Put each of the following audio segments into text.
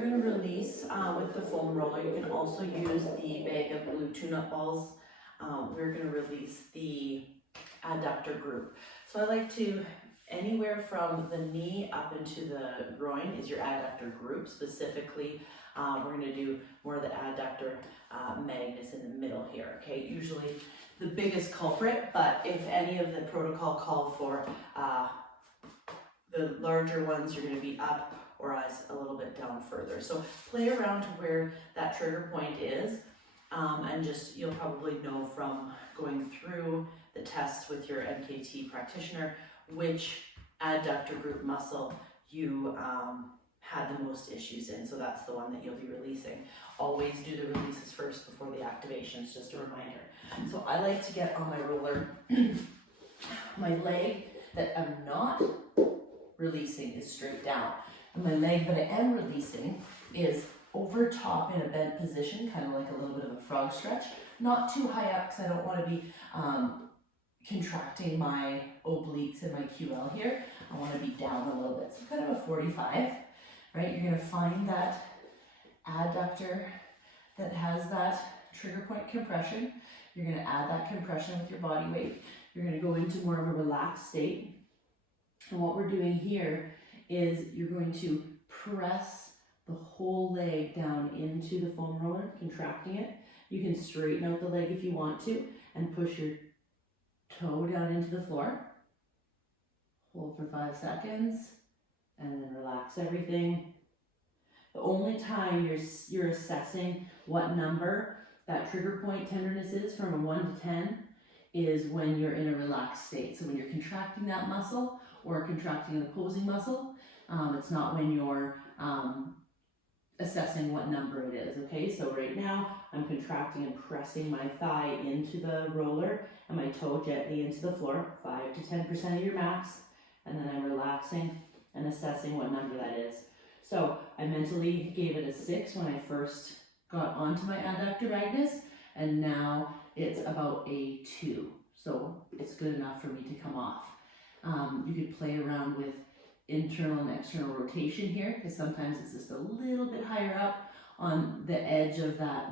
are going to release with the foam roller. You can also use the bag of blue tune-up balls. We're going to release the adductor group. So I like to, anywhere from the knee up into the groin is your adductor group. Specifically, we're going to do more of the adductor Magnus in the middle here, okay? Usually the biggest culprit, but if any of the protocol call for the larger ones, you're going to be up or as a little bit down further. So play around to where that trigger point is, and just you'll probably know from going through the tests with your NKT practitioner which adductor group muscle you had the most issues in. So that's the one that you'll be releasing. Always do the releases first before the activations, just a reminder. So I like to get on my roller, my leg that I'm not releasing is straight down. And my leg that I am releasing is over top in a bent position, kind of like a little bit of a frog stretch. Not too high up because I don't want to be contracting my obliques and my QL here. I want to be down a little bit. So kind of a 45, right? You're going to find that adductor that has that trigger point compression. You're going to add that compression with your body weight. You're going to go into more of a relaxed state. And what we're doing here is you're going to press the whole leg down into the foam roller, contracting it. You can straighten out the leg if you want to and push your toe down into the floor. Hold for 5 seconds and then relax everything. The only time you're assessing what number that trigger point tenderness is from a 1 to 10 is when you're in a relaxed state. So when you're contracting that muscle or contracting an opposing muscle, it's not when you're assessing what number it is, okay? So right now, I'm contracting and pressing my thigh into the roller and my toe gently into the floor, 5 to 10% of your max, and then I'm relaxing and assessing what number that is. So I mentally gave it a 6 when I first got onto my adductor Magnus, and now it's about a 2. So it's good enough for me to come off. You could play around with internal and external rotation here, because sometimes it's just a little bit higher up on the edge of that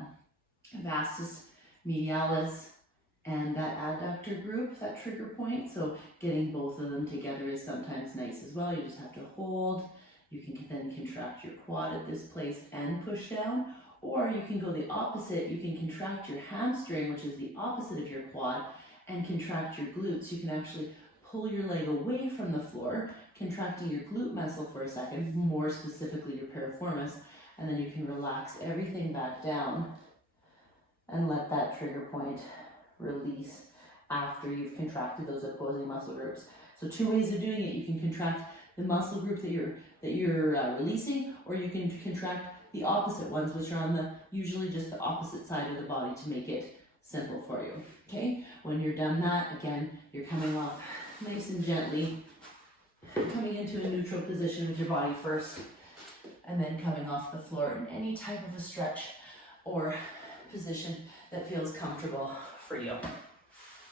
vastus medialis and that adductor group, that trigger point. So getting both of them together is sometimes nice as well. You just have to hold. You can then contract your quad at this place and push down, or you can go the opposite. You can contract your hamstring, which is the opposite of your quad, and contract your glutes. You can actually pull your leg away from the floor, contracting your glute muscle for a second, more specifically your piriformis, and then you can relax everything back down and let that trigger point release after you've contracted those opposing muscle groups. So 2 ways of doing it. You can contract the muscle group that you're releasing, or you can contract the opposite ones, which are on the usually just the opposite side of the body to make it simple for you. Okay, when you're done that, again, you're coming off nice and gently, coming into a neutral position with your body first, and then coming off the floor in any type of a stretch or position that feels comfortable for you.